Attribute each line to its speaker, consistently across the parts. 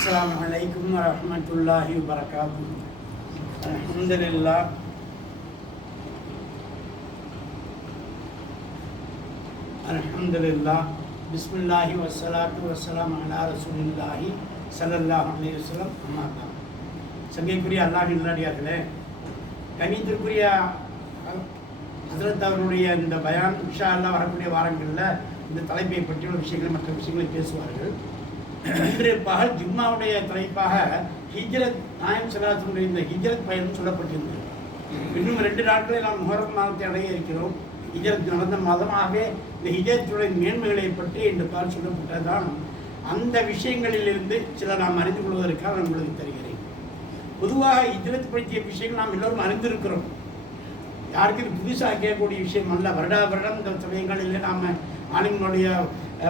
Speaker 1: السلام عليكم ورحمة الله وبركاته الحمد لله الحمد لله بسم الله والصلاة والسلام على رسول الله صلى الله عليه وسلم அம்மா தான் சங்கைக்குரிய அல்லாஹ் இல்லாடியார்களே கணித்திற்குரிய ஹசரத் அவருடைய இந்த பயான் இன்ஷா அல்லாஹ் வரக்கூடிய வாரங்களில் இந்த தலைப்பை பற்றிய விஷயங்கள் மற்ற விஷயங்களை பேசுவார்கள் இன்று பகல் ஜிம்மாவுடைய தலைப்பாக ஹிஜ்ரத் நாயம் சிலாசனுடைய இந்த ஹிஜ்ரத் பயணம் சொல்லப்பட்டிருந்தது. இன்னும் ரெண்டு நாட்களில் நாம் முகரம் மாதத்தை அடைய இருக்கிறோம். ஹிஜ்ரத் நடந்த மாதமாகவே இந்த ஹிஜ்ரத்துடைய மேன்மைகளை பற்றி இன்று பால் சொல்லப்பட்டதான் அந்த விஷயங்களிலிருந்து சில நாம் அறிந்து கொள்வதற்காக நான் உங்களுக்கு தருகிறேன். பொதுவாக ஹிஜ்ரத் பற்றிய விஷயங்கள் நாம் எல்லோரும் அறிந்திருக்கிறோம். யாருக்கு இது புதுசாக கேட்கக்கூடிய விஷயம் அல்ல. வருடா வருடம் இந்த சமயங்களில் நாம் ஆளுங்களுடைய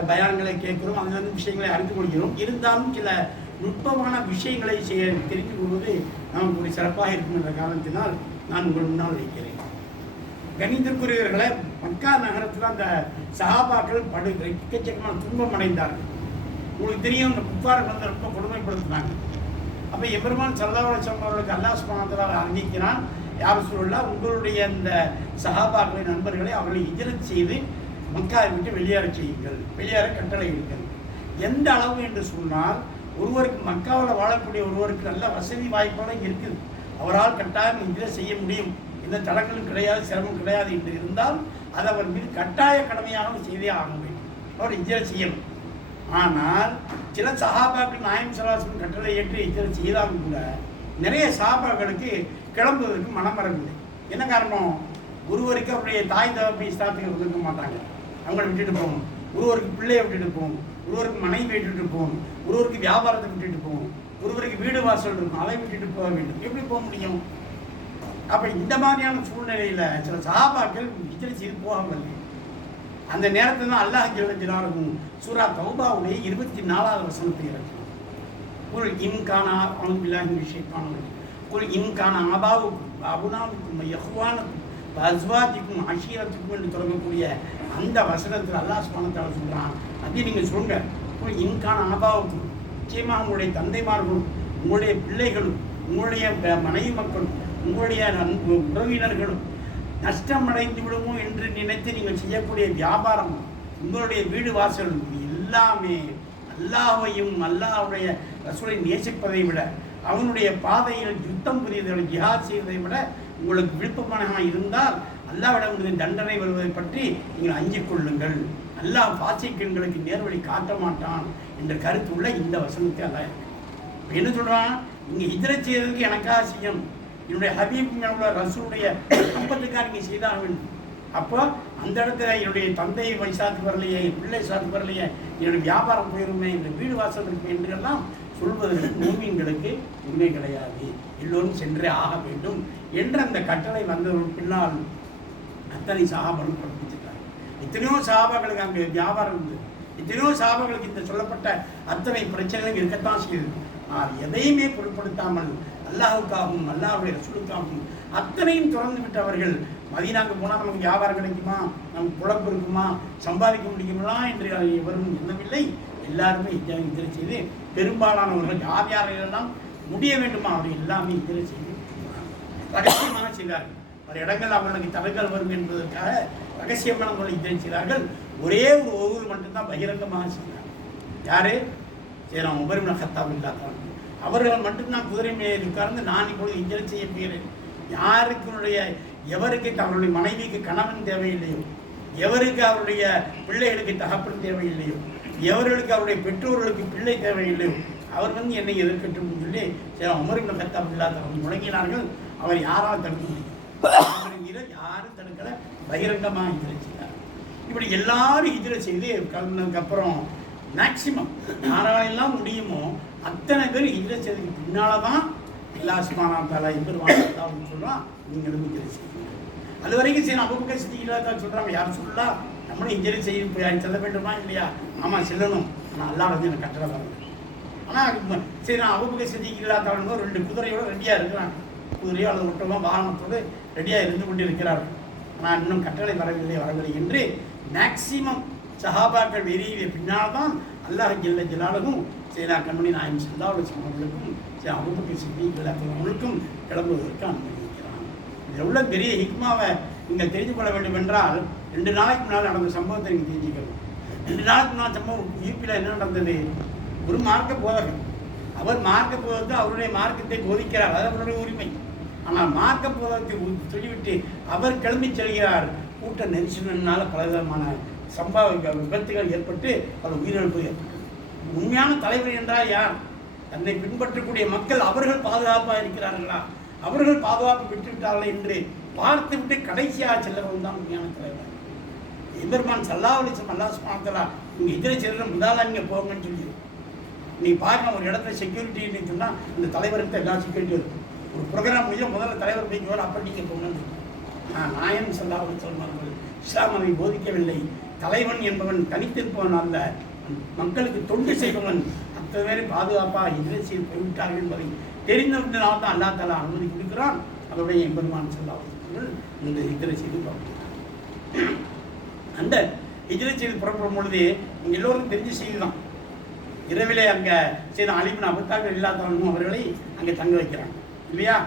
Speaker 1: பயான்களை கேட்கிறோம். அதிலிருந்து விஷயங்களை அறிந்து கொள்கிறோம். இருந்தாலும் சில நுட்பமான விஷயங்களை செய்ய தெரிந்து கொள்வது நமக்கு ஒரு சிறப்பாக இருக்கும் என்ற காரணத்தினால் நான் உங்கள் முன்னால் வைக்கிறேன். கணிதக்குரியவர்களை மக்கா நகரத்தில் அந்த சகாபாக்கள் படு எக்கச்சக்கமான துன்பம் அடைந்தார்கள். உங்களுக்கு தெரியும் அந்த குப்பாரை வந்து ரொம்ப கொடுமைப்படுத்தினாங்க. அப்போ எபெருமான் சல்லாவளச்சம் சம்பவர்களுக்கு அல்லாஹ் சுபானத்தில் அறிவிக்கிறான். யார் சொல்லலாம் உங்களுடைய அந்த சகாபாக்களின் நண்பர்களை அவர்களை இஜரத் செய்து மக்காவை விட்டு வெளியேற செய்யுங்கள். வெளியேற கட்டளையிடுங்கள் எந்த அளவு என்று சொன்னால் ஒருவருக்கு மக்காவில் வாழக்கூடிய ஒருவருக்கு நல்ல வசதி வாய்ப்புகளும் இருக்குது அவரால் கட்டாயம் இதில் செய்ய முடியும். எந்த தடங்களும் கிடையாது சிரமம் கிடையாது என்று இருந்தால் அது அவர் மீது கட்டாய கடமையாக செய்தே ஆக வேண்டும். அவர் இதில் செய்யணும். ஆனால் சில சகாபாக்கள் நாயம் சராசன் கட்டளை ஏற்று இதில் செய்தாலும் கூட நிறைய சகாபாக்களுக்கு கிளம்புவதற்கு மனம் வரவில்லை. என்ன காரணம்? ஒருவருக்கு அவருடைய தாய் தகப்பை ஸ்தாபத்துக்கு இருக்க மாட்டாங்க. அவங்கள விட்டுட்டு போகணும் ஒருவருக்கு பிள்ளையை விட்டுட்டு போகணும் ஒருவருக்கு மனைவி விட்டுட்டு போகணும் ஒருவருக்கு வியாபாரத்தை விட்டுட்டு போகணும் ஒருவருக்கு வீடு வாசல் இருக்கும். அதை விட்டுட்டு போக வேண்டும். எப்படி போக முடியும்? அப்போ இந்த மாதிரியான சூழ்நிலையில் சில சாபாக்கள் இத்தனை செய்து போகாமல் அந்த நேரத்தில் தான் அல்லாஹ் ஜெல்லஜிலாரும் சூரா தௌபாவுடைய இருபத்தி நாலாவது வசனத்தை இறக்கும் குல் இம்கானா அவுபில்லாஹி விஷயத்தான குல் இம்கான ஆபாவுக்கும் அபுனாவுக்கும் யஹ்வானுக்கும் அஸ்வாதிக்கும் அஷீரத்துக்கும் என்று தொடங்கக்கூடிய அந்த வசனத்தில் அல்லாஹ் சுபானத்தால் சொல்கிறான் அதை நீங்கள் சொல்லுங்க. இன்கான இம்கான ஆபாவுக்கும் நிச்சயமாக உங்களுடைய தந்தைமார்களும் உங்களுடைய பிள்ளைகளும் உங்களுடைய மனைவி மக்களும் உங்களுடைய நண்பு உறவினர்களும் நஷ்டம் அடைந்து விடுமோ என்று நினைத்து நீங்கள் செய்யக்கூடிய வியாபாரம் உங்களுடைய வீடு வாசல் எல்லாமே அல்லாவையும் அல்லாவுடைய ரசூலை நேசிப்பதை விட அவனுடைய பாதையில் யுத்தம் புரிவதை விட ஜிஹாத் செய்வதை விட உங்களுக்கு விருப்பமாக இருந்தால் அல்லாவிடம் இருந்து தண்டனை வருவதை பற்றி நீங்கள் அஞ்சிக் கொள்ளுங்கள். அல்லாஹ் பாசிக்கண்களுக்கு நேர்வழி காட்ட மாட்டான் என்ற கருத்து உள்ள இந்த வசனத்தை அல்ல என்ன சொல்கிறான் நீங்கள் இதர செய்யறதுக்கு எனக்காக செய்யணும் என்னுடைய ஹபீப் மேல உள்ள ரசூலுடைய சம்பத்துக்காக நீங்கள் செய்தாக வேண்டும் அப்போ அந்த இடத்துல என்னுடைய தந்தை வயசாத்து வரலையே என் பிள்ளை சாத்து வரலையே என்னுடைய வியாபாரம் போயிருமே என்னுடைய வீடு வாசல் இருக்கு என்று எல்லாம் சொல்வதற்கு மூமியங்களுக்கு உண்மை கிடையாது. எல்லோரும் சென்றே ஆக வேண்டும். என்று அந்த கட்டளை வந்ததற்கு பின்னால் அத்தனை சாபரும் படிப்பிச்சிட்டாங்க எத்தனையோ சாபங்களுக்கு அங்கே வியாபாரம் உண்டு. எத்தனையோ சாபங்களுக்கு இந்த சொல்லப்பட்ட அத்தனை பிரச்சனைகளும் இருக்கத்தான் செய்யுது ஆனால் எதையுமே பொருட்படுத்தாமல் அல்லாஹுக்காகவும் அல்லாஹுடைய ரசூலுக்காகவும் அத்தனையும் திறந்து விட்டவர்கள் மதீனாக்கு போனால் நமக்கு வியாபாரம் கிடைக்குமா? நமக்கு குழப்பு இருக்குமா? சம்பாதிக்க முடியுமா என்று எவரும் எண்ணமில்லை எல்லாருமே இதை இதில் செய்து பெரும்பாலானவர்கள் யார் யாரெல்லாம் முடிய வேண்டுமா? அப்படி எல்லாமே இதில் செய்து ரகசியமாக செய்தார்கள். பல இடங்கள் அவர்களுக்கு தடைகள் வரும் என்பதற்காக ரகசியமான முறை இதை செய்தார்கள். ஒரே ஒரு ஒவ்வொரு மட்டும்தான் பகிரங்கமாக செய்தார். யாரு? சரி உபரிமன கத்தாப் இல்லாதான் அவர்கள் மட்டும்தான் குதிரை மேல் உட்கார்ந்து நான் இப்பொழுது இஞ்சல் செய்ய போகிறேன். யாருக்குடைய எவருக்கு அவருடைய மனைவிக்கு கணவன் தேவையில்லையோ? எவருக்கு அவருடைய பிள்ளைகளுக்கு தகப்பன் தேவையில்லையோ? எவர்களுக்கு அவருடைய பெற்றோர்களுக்கு பிள்ளை தேவையில்லையோ? அவர் வந்து என்னை எதிர்க்கட்டும் சொல்லி சில உமரின் கத்தாப் இல்லாதவர்கள் முழங்கினார்கள். அவர் யாரால் தடுக்க முடியும்? யாரும் தடுக்கல. பகிரங்கமாக இதில் செய்தார். இப்படி எல்லாரும் இதில் செய்து கலந்ததுக்கு அப்புறம் மேக்சிமம் யாராலெல்லாம் முடியுமோ அத்தனை பேர் இதில் செய்ததுக்கு பின்னால தான் எல்லா சுமானா தாலா எம்பர் வாங்க சொல்கிறான் நீங்களும் இதில் செய்யுங்க அது வரைக்கும் சரி அபுபக்க சித்திகளாக சொல்கிறாங்க யார் சொல்லலாம் நம்மளும் இன்ஜரி செய்ய செல்ல வேண்டுமா இல்லையா? ஆமாம் செல்லணும். ஆனால் அல்லாஹ் வந்து எனக்கு கட்டளை வரல ஆனால் சரி நான் அபுபக்க சித்திகளாக ரெண்டு குதிரையோட ரெடியாக இருக்கிறாங்க. குதிரையோ அல்லது ஒட்டமோ வாகனத்தோடு ரெடியாக இருந்து கொண்டு இருக்கிறார்கள் ஆனால் இன்னும் கட்டளை வரவில்லை வரவில்லை என்று மேக்சிமம் சஹாபாக்கள் வெளியே பின்னால் தான் அல்லாஹ் ஜெல்ல ஜலாலுக்கும் சேனா கண்மணி நாயம் சல்லாவுடைய அவர்களுக்கும் சரி அவங்களுக்கு சித்திகள் அவர்களுக்கும் கிளம்புவதற்கு அனுமதிக்கிறான். இது எவ்வளோ பெரிய ஹிக்மாவை நீங்கள் தெரிந்து கொள்ள வேண்டும் என்றால் ரெண்டு நாளைக்கு முன்னால் நடந்த சம்பவத்தை நீங்கள் தெரிஞ்சுக்கணும். ரெண்டு நாளுக்கு முன்னால் சம்பவம் யூபியில் என்ன நடந்தது? ஒரு மார்க்க போதகர் அவர் மார்க்க போதத்தை அவருடைய மார்க்கத்தை போதிக்கிறார். அது அவருடைய உரிமை. ஆனால் மார்க்க போதத்தை சொல்லிவிட்டு அவர் கிளம்பி செல்கிறார். கூட்ட நெரிசலினால் பலவிதமான சம்பவ விபத்துகள் ஏற்பட்டு பல உயிரிழப்பு ஏற்பட்டது. உண்மையான தலைவர் என்றால் யார்? தன்னை பின்பற்றக்கூடிய மக்கள் அவர்கள் பாதுகாப்பாக இருக்கிறார்களா? அவர்கள் பாதுகாப்பு பெற்றுவிட்டார்களா என்று பார்த்துவிட்டு கடைசியாக செல்லவன் தான் உண்மையான தலைவர். எதிர்மான் சல்லாவலிசம் அல்லா சுமாத்தலா இங்கே எதிரே செல்ற முதலாக இங்கே போங்கன்னு சொல்லி நீ பாருங்க ஒரு இடத்துல செக்யூரிட்டின்னு சொன்னால் இந்த தலைவருக்கு எல்லா செக்யூரிட்டி இருக்கும் ஒரு ப்ரோக்ராம் முடிஞ்ச முதல்ல தலைவர் போய் வரும் அப்போ நீங்கள் போங்கன்னு நான் நாயன் சல்லாவலி சொல்வார்கள் இஸ்லாம் அதை போதிக்கவில்லை. தலைவன் என்பவன் தனித்திருப்பவன் அல்ல. மக்களுக்கு தொண்டு செய்பவன். அத்தனை பேரை பாதுகாப்பாக எதிரே செய்து போய்விட்டார்கள் என்பதை தெரிந்தவர்களால் தான் அல்லா தலா அனுமதி கொடுக்கிறான். அதோடைய எம்பெருமான் செல்லாவர்கள் இந்த எதிரே செய்து அந்த ஹிஜ்ரத் செய்து புறப்படும் பொழுது இங்க எல்லோருக்கும் தெரிஞ்ச செய்தி தான். இரவிலே அங்கே செய்த அழிப்பின் அபத்தாக்கள் இல்லாதவனும் அவர்களை அங்கே தங்க வைக்கிறாங்க. இல்லையா?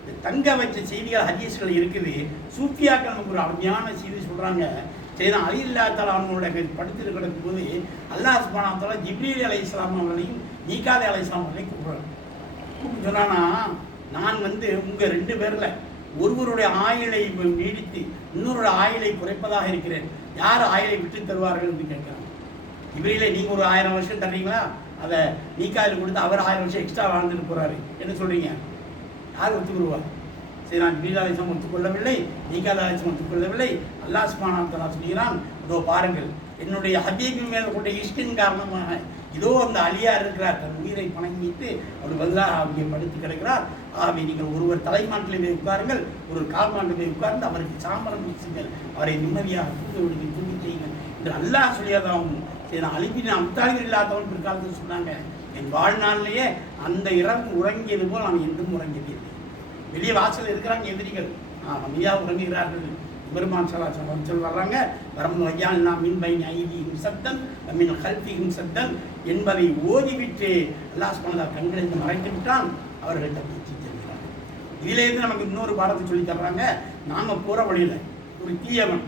Speaker 1: இந்த தங்க வச்ச செய்திகள் ஹதீஸ்கள் இருக்குது. சூஃபியாக்கள் நமக்கு ஒரு அருமையான செய்தி சொல்கிறாங்க செய்தான் அலி இல்லாத்தால் அவங்களுடைய படுத்து கிடக்கும் போது அல்லாஹ் சுபானாத்தால ஜிப்ரீல் அலை இஸ்லாம் அவர்களையும் நீகாதே அலை இஸ்லாம் அவர்களையும் கூப்பிடுறாங்க. கூப்பிட்டு சொன்னானா நான் வந்து உங்கள் ரெண்டு பேரில் ஒருவருடைய ஆயுளை நீடித்து இன்னொருடைய ஆயுளை குறைப்பதாக இருக்கிறேன். யார் ஆயுளை விட்டு தருவார்கள் என்று கேட்குறாங்க. இவரிலே நீங்கள் ஒரு ஆயிரம் வருஷம் தர்றீங்களா? அதை நீக்காயில் கொடுத்து அவர் ஆயிரம் வருஷம் எக்ஸ்ட்ரா வாழ்ந்துட்டு போகிறாரு என்ன சொல்கிறீங்க யார் ஒத்துக்குருவார் சரி நான் ஜிபிரிலாலிசம் ஒத்துக்கொள்ளவில்லை நீகாலாலிசம் ஒத்துக்கொள்ளவில்லை அல்லாஹ் சுபானா சொல்கிறான் இதோ பாருங்கள் என்னுடைய ஹபீபின் மேல் கொண்ட இஷ்டின் காரணமாக இதோ அந்த அலியார் இருக்கிறார் தன் உயிரை பணங்கிட்டு அவர் பதிலாக அங்கே படுத்து கிடக்கிறார். ஆகவே நீங்கள் ஒருவர் தலைமாட்டிலே போய் உட்காருங்கள் ஒரு கால்மாண்டில் போய் உட்கார்ந்து அவருக்கு சாமரம் வீசுங்கள் அவரை நிம்மதியாக தூங்க விடுங்க தூங்கி செய்யுங்கள் என்று அல்லாஹ் சொல்லியதாகவும் சரி நான் அழிப்பின் அம்தாளிகள் இல்லாதவன் பிற்காலத்தில் சொன்னாங்க. என் வாழ்நாளிலேயே அந்த இரவு உறங்கியது போல் நான் என்றும் உறங்கியதில்லை வெளியே வாசல் இருக்கிறாங்க எதிரிகள். அமையா உறங்குகிறார்கள். பெருமான் சலாச்சலம் சொல் வர்றாங்க வரம் வையால் நாம் மின் பைன் ஐதியும் சத்தம் மின் கல்வியும் சத்தம் என்பதை ஓதிவிட்டு அல்லாஹ் சொன்னதா கண்களை மறைத்து விட்டான். அவர்கள் தப்பிச்சு செல்கிறார் இதிலேருந்து நமக்கு இன்னொரு பாடத்தை சொல்லி தர்றாங்க. நாம் போகிற வழியில் ஒரு தீயவன்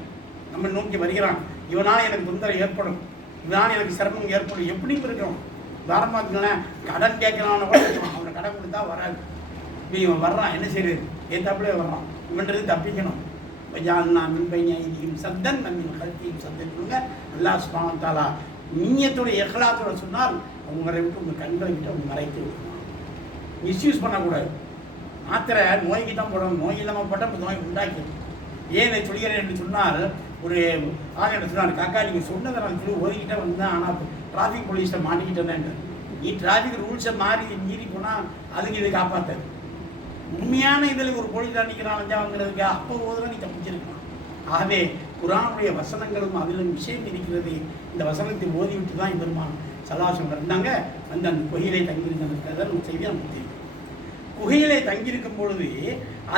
Speaker 1: நம்ம நோக்கி வருகிறான். இவனால் எனக்கு தொந்தரவு ஏற்படும். இவனால் எனக்கு சிரமம் ஏற்படும். எப்படி இருக்கிறோம். தாரமாக்குங்களேன் கடன் கேட்கலான்னு கூட அவனை கடன் கொடுத்தா வராது. இப்போ இவன் வர்றான் என்ன செய்யுது ஏத்தாப்புலே வர்றான்? இவன்றது தப்பிக்கணும். வஜால்னா மின் பையன் சத்தன் நம்மின் கல்வியும் சத்தன் கொடுங்க அல்லாஹ் சுபான் நீயத்துடைய நீயத்தோட எஹ்லாத்தோட சொன்னால் உங்களை விட்டு உங்கள் கண்களை விட்டு அவங்க மறைத்து விட்டுருவான் மிஸ்யூஸ் பண்ணக்கூடாது. மாத்திரை நோய்க்கு தான் போடணும். நோய் இல்லாமல் போட்டால் நோய் உண்டாக்கிடும். ஏன் இதை சொல்கிறேன் என்று சொன்னால் ஒரு ஆக சொன்னார் காக்கா நீங்கள் சொன்னதை நான் சொல்லி ஓதிக்கிட்டே வந்தேன் ஆனால் டிராஃபிக் போலீஸை மாட்டிக்கிட்டேன் நீ டிராஃபிக் ரூல்ஸை மாறி மீறி போனால் அதுக்கு இதை காப்பாற்றாது உண்மையான இதில் ஒரு போலீஸார் நிற்கிறான் லஞ்சாங்கிறதுக்கு அப்போ ஓதுல நீ தப்பிச்சிருக்கலாம். ஆகவே குரானுடைய வசனங்களும் அதிலும் விஷயம் இருக்கிறது. இந்த வசனத்தை ஓதிவிட்டு தான் பெருமான் சலாசம் இருந்தாங்க. அந்த அந்த குகையிலே தங்கியிருந்த செய்தி நமக்கு தெரியும். குகையிலே தங்கியிருக்கும் பொழுது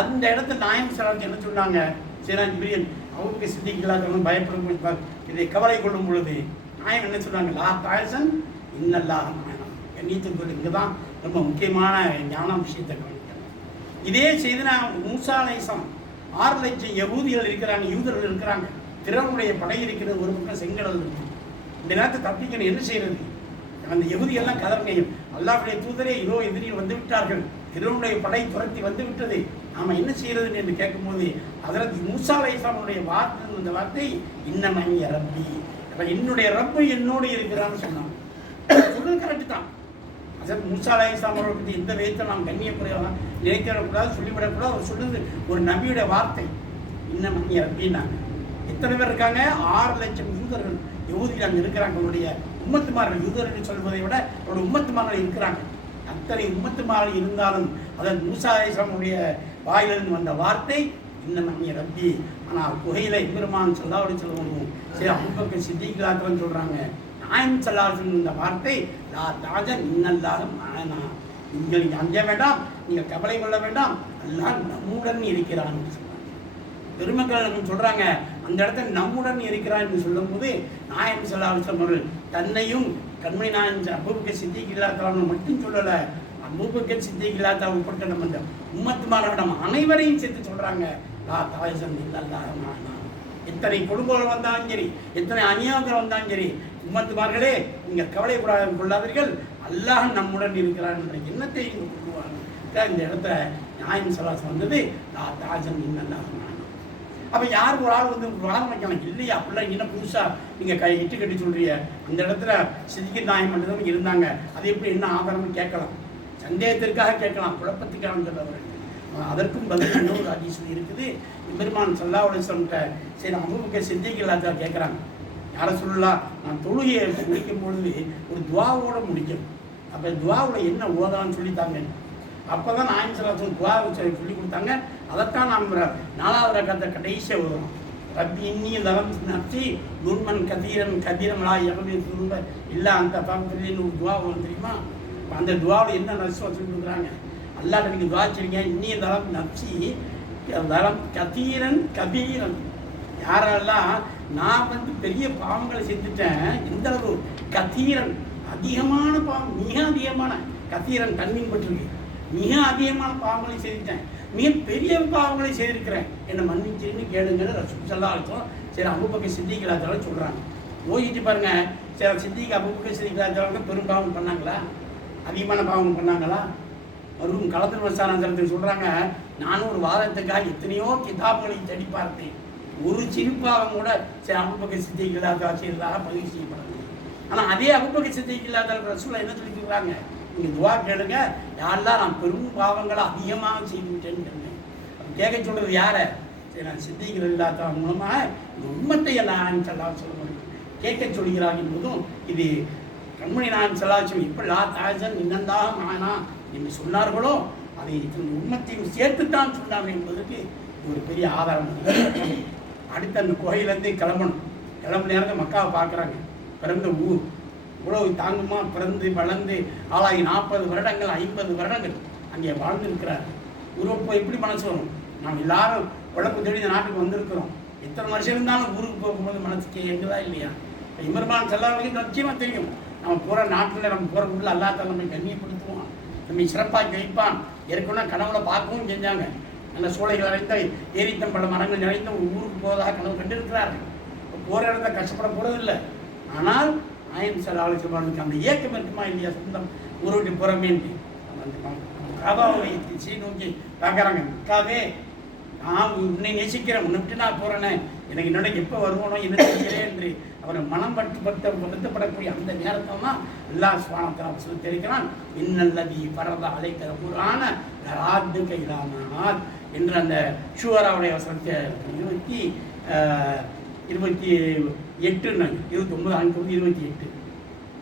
Speaker 1: அந்த இடத்துல நாயம் சலாஜ் என்ன சொன்னாங்க? சிராஜ் பிரியன் அவருக்கு சித்திக்கலாக்கணும் பயப்படும் இதை கவலை கொள்ளும் பொழுது நாயம் என்ன சொல்கிறாங்க லா தாழ்சன் இன்னல்லா நாயனம் கண்ணியத்துக்கு இங்கே தான் ரொம்ப முக்கியமான ஞான விஷயத்தை கவனிக்கணும். இதே செய்து நான் மூசா ஆறு லட்சம் யகூதிகள் இருக்கிறாங்க யூதர்கள் இருக்கிறாங்க. திறனுடைய படை இருக்கிறது ஒரு பக்கம் செங்கடல் இருக்கு. இந்த நேரத்தை தப்பிக்கணும் என்ன செய்யறது? அந்த யகுதியெல்லாம் கதர்கையும் அல்லாவுடைய தூதரே இதோ எதிரியில் வந்து விட்டார்கள். திருவனுடைய படை துரத்தி வந்து விட்டது. நாம என்ன செய்யறதுன்னு என்று கேட்கும்போது அதற்கு மூசா அலைசாமுடைய வார்த்தை அந்த வார்த்தை இன்னமைய ரப்பி. அப்ப என்னுடைய ரப்பு என்னோடு இருக்கிறான்னு சொன்னாங்க சொல்றது கரெக்டு தான். அதற்கு மூசா அலைசாம் அவர்களை பற்றி எந்த விதத்தை நாம் கண்ணியக்குறையாக நினைக்கிறக்கூடாது சொல்லிவிடக்கூடாது அவர் சொல்லுது ஒரு நபியுடைய வார்த்தை. இன்னமைய ரப்பின்னாங்க எத்தனை பேர் இருக்காங்க? ஆறு லட்சம் யூதர்கள். யூதிகள் அங்கே இருக்கிறாங்க. அவருடைய உம்மத்துமார்கள் யூதர்கள் சொல்வதை விட அவருடைய உம்மத்துமார்கள் இருக்கிறாங்க. அத்தனை உம்மத்துமார்கள் இருந்தாலும் அதன் மூசா அலைஹிஸ்ஸலாமுடைய வாயிலிருந்து வந்த வார்த்தை இன்னும் நீ ரப்பி? ஆனால் குகையில எம்பெருமான் சொல்லாவுடைய சொல்லுவோம் சரி அவங்க சித்திகளாக்கிறன்னு சொல்கிறாங்க நாயம் சொல்லாசன் இந்த வார்த்தை லா தாஜன் இன்னல்லாத நாயனா நீங்கள் நீங்க அஞ்ச வேண்டாம் நீங்கள் கவலை கொள்ள வேண்டாம். எல்லாம் நம்முடன் இருக்கிறான் பெருமக்கள் சொல்றாங்க? அந்த இடத்துல நம்முடன் இருக்கிறான் என்று சொல்லும்போது நாயம் சொல்லாசன் அவர்கள் தன்னையும் கண்மணி நாயன் அபூபக்க சித்திக் மட்டும் சொல்லலை. அபூபக்க சித்திக் இல்லாத உட்பட்ட நம்ம இந்த உம்மத்து நம்ம அனைவரையும் சேர்த்து சொல்றாங்க. லா தாயசன் இல்லல்லா எத்தனை குடும்பங்கள் வந்தாலும் சரி எத்தனை அநியாயங்கள் வந்தாலும் சரி உம்மத்துமார்களே நீங்கள் கவலைப்படாத கொள்ளாதீர்கள். அல்லாஹ் நம்முடன் இருக்கிறார் என்ற எண்ணத்தை இங்கே கொண்டுவாங்க இந்த இடத்துல நியாயம் சலாசம் வந்தது. லா தாஜன் இன்னல்லாஹ் அப்போ யார் ஒரு ஆள் வந்து வளம் வைக்கலாம் இல்லையா? அப்படிலாம் என்ன புதுசாக நீங்கள் கை இட்டு கட்டி சொல்கிறீங்க அந்த இடத்துல சிதிக்கு நாயம் மட்டும்தான் இருந்தாங்க. அது எப்படி என்ன ஆதாரம்னு கேட்கலாம். சந்தேகத்திற்காக கேட்கலாம். குழப்பத்துக்காக சொல்லவர் அதற்கும் பதில் இன்னொரு அதிசயம் இருக்குது. பெருமான் சல்லா உலகம்கிட்ட சரி அபுபக்க சித்திகளாச்சா கேட்குறாங்க யாரை சொல்லலாம் நான் தொழுகையை முடிக்கும் பொழுது ஒரு துவாவோட முடிக்கும் அப்போ துவாவில் என்ன ஓதான்னு சொல்லித்தாங்க. அப்போ தான் நாயம் சலாசம் துவாவை சொல்லி சொல்லி கொடுத்தாங்க. அதைத்தான் நாம் நாலாவது ரகத்தை கடைசியாக வரும் ரப்பி இன்னி தலம் நடத்தி நுண்மன் கதீரன் கதீரங்களா எவனே திரும்ப. இல்லை அந்த பக்கத்துலேன்னு ஒரு துவா வரும் தெரியுமா? அந்த துவாவில் என்ன நசுவா சொல்லி கொடுக்குறாங்க? அல்லாட்ட நீங்கள் துவா செய்வீங்க இன்னிய தளம் நப்சி தளம் கதீரன் கபீரன். யாரெல்லாம் நான் வந்து பெரிய பாவங்களை செஞ்சுட்டேன் எந்த அளவு கதீரன் அதிகமான பாவம் மிக அதிகமான கத்தீரன் தண்ணீர் பட்டிருக்கு மிக அதிகமான பாவங்களை செய்துட்டேன் மிக பெரிய பாவங்களை செய்திருக்கிறேன். என்னை மன்னிச்சுன்னு கேளுங்கன்னு ரசூல் சல்லா அழைச்சோம் சரி அபுபக்க சித்திகளாச்சாலும் சொல்கிறாங்க யோசிச்சு பாருங்க சரி சித்திக்கு அபுபக்க சித்திகளாச்சாலும் பெரும் பாவம் பண்ணாங்களா? அதிகமான பாவம் பண்ணாங்களா? மறுபடியும் களத்தில் விசாரணத்தில் சொல்கிறாங்க நானும் ஒரு வாதத்துக்காக எத்தனையோ கிதாபுகளை தேடி பார்த்தேன். ஒரு சிரிப்பாகம் கூட சரி அபுபக்க இல்லாத செய்ததாக பதிவு செய்யப்படுது ஆனால் அதே அபுபக்க சித்திகளாச்சா ரசூலா என்ன சொல்லிக்கிறாங்க நீங்கள் துவா கேளுங்க. யாரெல்லாம் நான் பெரும் பாவங்களை அதிகமாக செய்துவிட்டேன்னு சொன்னேன் கேட்க சொல்கிறது யாரை? சரி நான் சித்திகள் இல்லாத மூலமாக இந்த உண்மத்தை எல்லாம் செல்லாம் சொல்ல முடியும் கேட்க சொல்கிறார் என்பதும் இது கண்மணி நான் செல்லாச்சும் இப்படி லா தாஜன் இன்னந்தாக நானா என்று சொன்னார்களோ அதை உண்மத்தையும் சேர்த்துத்தான் சொன்னார்கள் என்பதற்கு ஒரு பெரிய ஆதாரம். அடுத்து அந்த கோயிலேருந்து கிளம்பணும். கிளம்பு நேரத்தை மக்காவை பார்க்குறாங்க. பிறந்த ஊர். உழவு தாங்குமா? பிறந்து வளர்ந்து ஆளாகி நாற்பது வருடங்கள் ஐம்பது வருடங்கள் அங்கே வாழ்ந்து இருக்கிறார் ஊருக்கு போய் எப்படி மனசு வரும்? நாம் எல்லாரும் உழப்பு தேடி இந்த நாட்டுக்கு வந்திருக்கிறோம். எத்தனை வருஷம் இருந்தாலும் ஊருக்கு போகும்போது மனசுக்கு எங்குதா இல்லையா? இமர்மான் செல்லாதவங்களுக்கு நிச்சயமாக தெரியும். நம்ம போகிற நாட்டில் நம்ம போகிறக்குள்ள அல்லா தலைமை நம்மை நம்மை சிறப்பாக வைப்பான் ஏற்கனவே கனவுல பார்க்கவும் செஞ்சாங்க. நல்ல சோலைகள் நிறைந்த ஏரித்தம்பழ மரங்கள் நிறைந்த ஒரு ஊருக்கு போவதாக கனவு கண்டிருக்கிறார்கள். போகிற இடத்த கஷ்டப்பட போகிறதில்லை ஆனால் நாயம் சார் ஆலோசனை அந்த இயக்கம் இருக்குமா இல்லையா சொந்தம்? ஊரை விட்டு புறமேன்ட்டு காபாவை சீ நோக்கி பார்க்குறாங்க அக்காவே நான் உன்னை நேசிக்கிறேன் உன்னை விட்டு நான் போகிறேனே எனக்கு என்னோட எப்போ வருவானோ என்ன செய்கிறேன் என்று அவர் மனம் பட்டு வருத்தப்படக்கூடிய அந்த நேரத்தை தான் எல்லா சுவானத்தில் சொல்லி தெரிவிக்கிறான். இன்னல்லதி பரத அலைக்கிற புராண ராத்து கைதானார் என்ற அந்த ஷுவராவுடைய வசனத்தை இருபத்தி இருபத்தி இருபத்தி நாங்கள் இருபத்தி ஒன்பது அஞ்சு இருபத்தி எட்டு.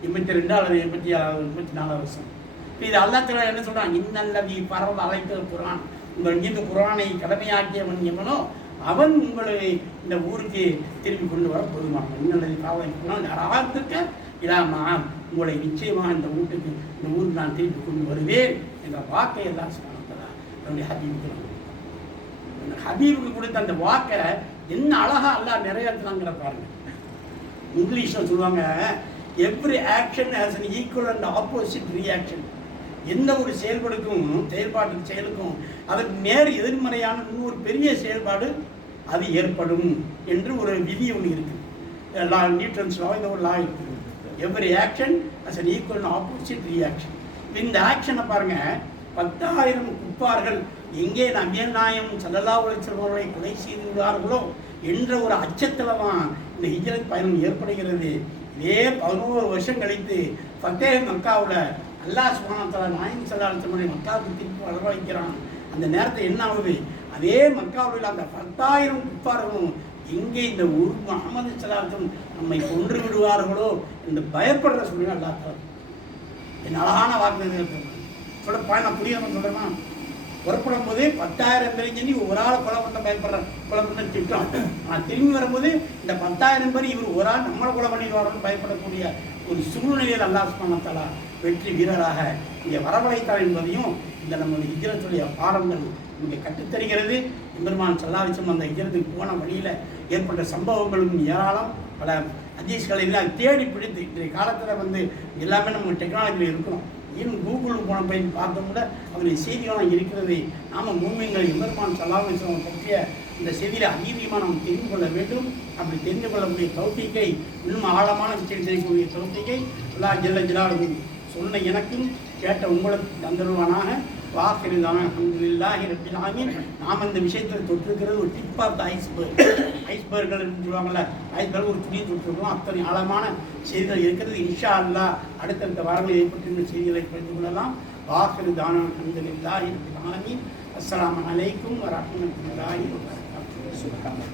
Speaker 1: எண்பத்தி ரெண்டு அல்லது எண்பத்தி ஆறு எண்பத்தி நாலாவது வருஷம். இப்போ இது அல்லாத்துல என்ன சொல்கிறான் இன்னல்லதி பரவ அழைத்த குரான் உங்கள் மீது குரானை கடமையாக்கியவன் எவனோ அவன் உங்களை இந்த ஊருக்கு திரும்பி கொண்டு வர போதுமானவன் இன்னல்லதி பாவனை யாராத்துக்க இல்லாமா உங்களை நிச்சயமாக இந்த வீட்டுக்கு இந்த ஊருக்கு நான் திரும்பி கொண்டு வருவேன் என்ற வாக்கை எல்லாம் சொன்னதான் என்னுடைய ஹபீபுக்கு ஹபீபுக்கு கொடுத்த அந்த வாக்கை என்ன அழகா அல்லா நிறைவேற்றலாங்கிற பாருங்க. இங்கிலீஷில் சொல்லுவாங்க every action has an equal and opposite reaction எந்த ஒரு செயல்பாடுக்கும் செயல்பாட்டுக்கு செயலுக்கும் அதற்கு நேர் எதிர்மறையான இன்னொரு பெரிய செயல்பாடு அது ஏற்படும் என்று ஒரு விதி ஒன்று இருக்குது லா நியூட்டன்ஸ் லா இந்த ஒரு லா இருக்குது every action as an equal opposite reaction இந்த ஆக்ஷனை பாருங்கள் பத்தாயிரம் குப்பார்கள் எங்கே நபியல் நாயம் சல்லல்லா உழைச்சவர்களை கொலை செய்து விடுவார்களோ என்ற ஒரு அச்சத்தில் தான் இந்த ஹிஜரத் பயணம் ஏற்படுகிறது. இதே பதினோரு வருஷம் கழித்து ஃபத்தேஹ் மக்காவில் அல்லாஹ் சுபானத்தலா நாயம் சல்லா மக்காவுக்கு திருப்பி வரவழைக்கிறான். அந்த நேரத்தை என்ன ஆகுது? அதே மக்காவில் அந்த பத்தாயிரம் குப்பார்களும் எங்கே இந்த ஊர் முகமது சலாத்தும் நம்மை கொன்று விடுவார்களோ என்று பயப்படுற சூழ்நிலை அல்லாஹ் என் அழகான வார்த்தை சொல்ல நான் புரியாமல் சொல்கிறேன்னா புறப்படும் போது பத்தாயிரம் பேர் சொல்லி ஒரு ஆள் கொலை பண்ண பயப்படுற கொலை பண்ண திட்டம். ஆனால் திரும்பி வரும்போது இந்த பத்தாயிரம் பேர் இவர் ஒரு ஆள் நம்மளை கொலை பண்ணிடுவார்கள் பயப்படக்கூடிய ஒரு சூழ்நிலையில் அல்லாஹ் சுப்ஹானஹு வெற்றி வீரராக இங்கே வரவழைத்தார் என்பதையும் இந்த நம்முடைய ஹிஜ்ரத்துடைய பாடங்கள் இங்கே கற்றுத்தருகிறது. எம்பெருமான் சல்லாவிச்சம் அந்த ஹிஜ்ரத்துக்கு போன வழியில் ஏற்பட்ட சம்பவங்களும் ஏராளம். பல அதிசயங்களை எல்லாம் தேடி பிடித்து இன்றைய காலத்தில் வந்து எல்லாமே நம்ம டெக்னாலஜியில் இருக்கிறோம் இன்னும் கூகுள் போன போய் பார்த்தோம் கூட அவருடைய செய்திகளாம் இருக்கிறது நாம் மூமியங்கள் எம்பெருமான் சல்லாவிசம் பற்றிய இந்த செய்தியில் அதிகமாக நாம் தெரிந்து கொள்ள வேண்டும். அப்படி தெரிந்து கொள்ளக்கூடிய தௌத்திகை இன்னும் ஆழமான விஷயம் செய்யக்கூடிய தௌத்திகை எல்லா ஜெல்ல ஜலாலு சொன்ன எனக்கும் கேட்ட உங்களுக்கு தந்தருவானாக வாக்கிருந்தான அல்ஹம்துலில்லாஹி ரப்பில் ஆலமீன் நாம் இந்த விஷயத்தில் தொட்டிருக்கிறது ஒரு டிப் ஆஃப் த ஐஸ்பர்க் ஐஸ்பர்கள் சொல்லுவாங்கல்ல ஐஸ்பர்க் ஒரு துணியை தொட்டிருக்கோம். அத்தனை ஆழமான செய்திகள் இருக்கிறது. இன்ஷா அல்லாஹ் அடுத்தடுத்த வாரங்களில் ஏற்பட்டிருந்த செய்திகளை புரிந்து கொள்ளலாம். வாக்கிரு தானம் அல்ஹம்துலில்லாஹி ரப்பில் ஆலமீன் அலைக்கும் வரமத்துல்லாஹி வபரகாத்துஹு.